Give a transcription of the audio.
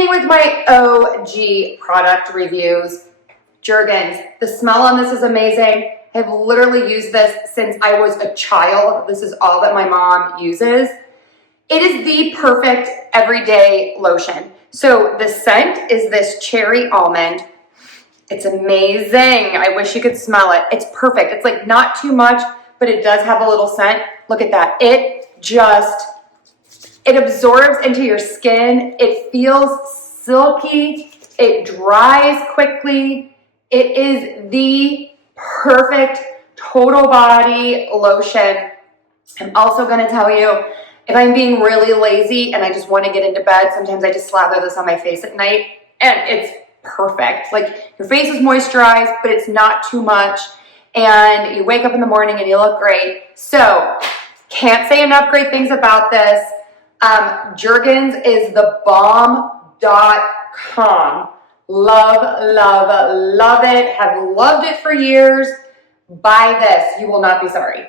Beginning with my OG product reviews, Jergens. The smell on this is amazing. I've literally used this since I was a child. This is all that my mom uses. It is the perfect everyday lotion. So the scent is this cherry almond. It's amazing. I wish you could smell it. It's perfect. It's like not too much, but it does have a little scent. Look at that. It absorbs into your skin. It feels silky. It dries quickly. It is the perfect total body lotion. I'm also going to tell you, if I'm being really lazy and I just want to get into bed, sometimes I just slather this on my face at night and it's perfect. Like your face is moisturized, but it's not too much. And you wake up in the morning and you look great. So can't say enough great things about this. Jergens is the bomb.com. Love, love, love it. Have loved it for years. Buy this. You will not be sorry.